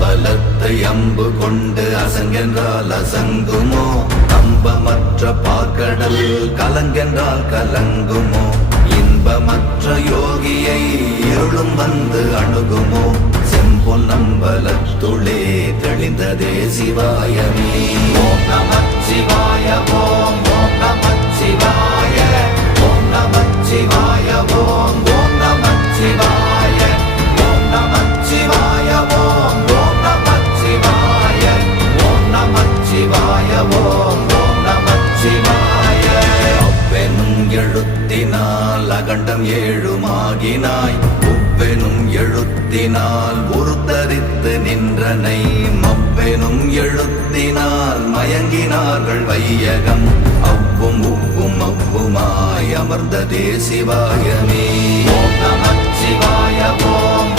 அம்பலத்தை அம்பு கொண்டு அசங்கென்றால் அசங்குமோ? கம்பமற்ற பார்க்கடல் கலங்கென்றால் கலங்குமோ? இன்பமற்ற யோகியை இருளும் வந்து அணுகுமோ? செம்பொன்னம்பலத்துளே தெளிந்ததே சிவாயமே. ஓம் நமச்சிவாய ஓம் ஓம் நமச்சிவாய ஓம் நமச்சிவாய ஓம் ஓம் நமச்சிவாய ஓம் நமச்சிவாய ஓம் ஓம் நமச்சிவாய ஓம் நமச்சிவாய ஓம் ஓம் நமச்சிவாய. அவ்வெனும் எழுத்தினால் அகண்டம் ஏழுமாகினாய், உவ்வெனும் எழுத்தினால் உருத்தரித்து நின்றனை, மவ்வெனும் எழுத்தினால் மயங்கினார்கள் வையகம். அவ்வும் உவ்வும் அவ்வுமாய் அமர்ந்ததே சிவாயமே. ஓம் நமச்சிவாய ஓம்